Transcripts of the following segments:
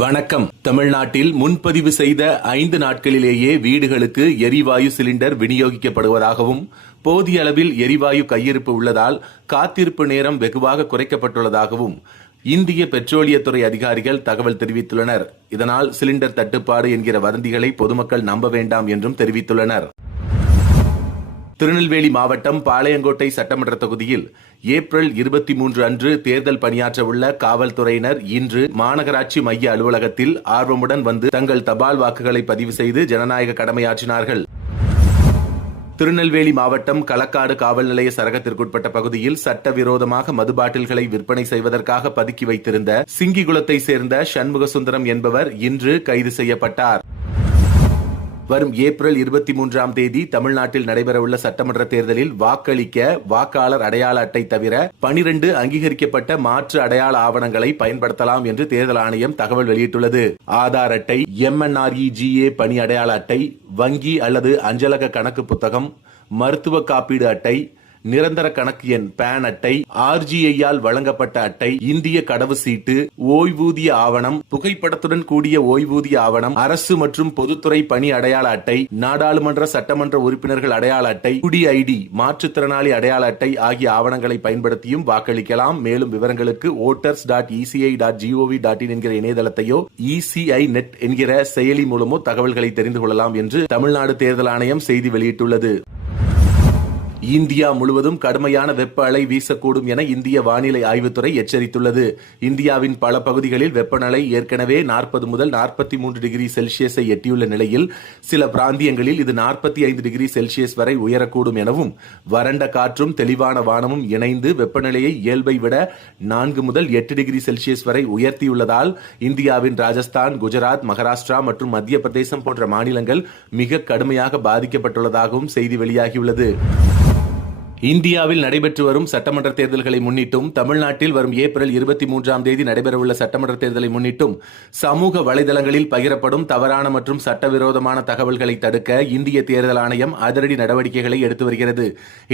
வணக்கம். தமிழ்நாட்டில் முன்பதிவு செய்த 5 நாட்களிலேயே வீடுகளுக்கு எரிவாயு சிலிண்டர் விநியோகிக்கப்படுவதாகவும், போதிய அளவில் எரிவாயு கையிருப்பு உள்ளதால் காத்திருப்பு நேரம் வெகுவாக குறைக்கப்பட்டுள்ளதாகவும் இந்திய பெட்ரோலியத்துறை அதிகாரிகள் தகவல் தெரிவித்துள்ளனர். இதனால் சிலிண்டர் தட்டுப்பாடு என்கிற வதந்திகளை பொதுமக்கள் நம்ப வேண்டாம் என்றும் தெரிவித்துள்ளனர். திருநெல்வேலி மாவட்டம் பாளையங்கோட்டை சட்டமன்ற தொகுதியில் ஏப்ரல் 23 அன்று தேர்தல் பணியாற்ற உள்ள காவல்துறையினர் இன்று மாநகராட்சி மைய அலுவலகத்தில் ஆர்வமுடன் வந்து தங்கள் தபால் வாக்குகளை பதிவு செய்து ஜனநாயக கடமையாற்றினார்கள். திருநெல்வேலி மாவட்டம் களக்காடு காவல் நிலைய சரகத்திற்குட்பட்ட பகுதியில் சட்டவிரோதமாக மது பாட்டில்களை விற்பனை செய்வதற்காக பதுக்கி வைத்திருந்த சிங்கிகுளத்தை சேர்ந்த சண்முகசுந்தரம் என்பவர் இன்று கைது செய்யப்பட்டார். வரும் ஏப்ரல் 23ஆம் தேதி தமிழ்நாட்டில் நடைபெறவுள்ள சட்டமன்ற தேர்தலில் வாக்களிக்க வாக்காளர் அடையாள அட்டை தவிர 12 அங்கீகரிக்கப்பட்ட மாற்று அடையாள ஆவணங்களை பயன்படுத்தலாம் என்று தேர்தல் ஆணையம் தகவல் வெளியிட்டுள்ளது. ஆதார் அட்டை, MNREGA பணி அடையாள அட்டை, வங்கி அல்லது அஞ்சலக கணக்கு புத்தகம், மருத்துவ காப்பீடு அட்டை, நிரந்தர கணக்கு எண் PAN அட்டை, RGI-யால் வழங்கப்பட்ட அட்டை, இந்திய கடவு சீட்டு, ஓய்வூதிய ஆவணம், புகைப்படத்துடன் கூடிய ஓய்வூதிய ஆவணம், அரசு மற்றும் பொதுத்துறை பணி அடையாள அட்டை, நாடாளுமன்ற சட்டமன்ற உறுப்பினர்கள் அடையாள அட்டை, குடி ID, மாற்றுத்திறனாளி அடையாள அட்டை ஆகிய ஆவணங்களை பயன்படுத்தியும் வாக்களிக்கலாம். மேலும் விவரங்களுக்கு voters.eci.gov.in என்கிற இணையதளத்தையோ ECI Net என்கிற செயலி மூலமோ தகவல்களை தெரிந்து கொள்ளலாம் என்று தமிழ்நாடு தேர்தல் ஆணையம் செய்தி வெளியிட்டுள்ளது. இந்தியா முழுவதும் கடுமையான வெப்ப அலை வீசக்கூடும் என இந்திய வானிலை ஆய்வுத்துறை எச்சரித்துள்ளது. இந்தியாவின் பல பகுதிகளில் வெப்பநிலை ஏற்கனவே 40 முதல் 43 டிகிரி செல்சியஸை எட்டியுள்ள நிலையில் சில பிராந்தியங்களில் இது 45 டிகிரி செல்சியஸ் வரை உயரக்கூடும் எனவும், வறண்ட காற்றும் தெளிவான வானமும் இணைந்து வெப்பநிலையை இயல்பை விட 4 முதல் 8 டிகிரி செல்சியஸ் வரை உயர்த்தியுள்ளதால் இந்தியாவின் ராஜஸ்தான், குஜராத், மகாராஷ்டிரா மற்றும் மத்திய பிரதேசம் போன்ற மாநிலங்கள் மிக கடுமையாக பாதிக்கப்பட்டுள்ளதாகவும் செய்தி வெளியாகியுள்ளது. இந்தியாவில் நடைபெற்று வரும் சட்டமன்ற தேர்தல்களை முன்னிட்டும், தமிழ்நாட்டில் வரும் ஏப்ரல் 23ஆம் தேதி நடைபெறவுள்ள சட்டமன்ற தேர்தலை முன்னிட்டும் சமூக வலைதளங்களில் பகிரப்படும் தவறான மற்றும் சட்டவிரோதமான தகவல்களை தடுக்க இந்திய தேர்தல் ஆணையம் அதிரடி நடவடிக்கைகளை எடுத்து வருகிறது.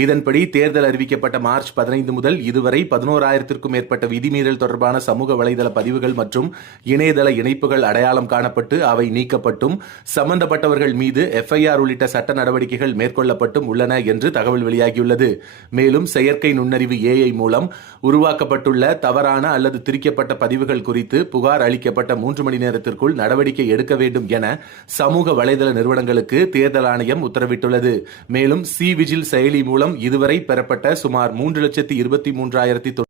இதன்படி தேர்தல் அறிவிக்கப்பட்ட மார்ச் 15 முதல் இதுவரை 11,000க்கும் மேற்பட்ட விதிமீறல் தொடர்பான சமூக வலைதள பதிவுகள் மற்றும் இணையதள இணைப்புகள் அடையாளம் காணப்பட்டு அவை நீக்கப்பட்டும், சம்பந்தப்பட்டவர்கள் மீது FIR உள்ளிட்ட சட்ட நடவடிக்கைகள் மேற்கொள்ளப்பட்டும் உள்ளன என்று தகவல் வெளியாகியுள்ளது. மேலும் செயற்கை நுண்ணறிவு AI மூலம் உருவாக்கப்பட்டுள்ள தவறான அல்லது திரிக்கப்பட்ட பதிவுகள் குறித்து புகார் அளிக்கப்பட்ட 3 மணி நேரத்திற்குள் நடவடிக்கை எடுக்க வேண்டும் என சமூக வலைதள நிறுவனங்களுக்கு தேர்தல் ஆணையம் உத்தரவிட்டுள்ளது. மேலும் C-Vigil செயலி மூலம் இதுவரை பெறப்பட்ட சுமார் 3,23,000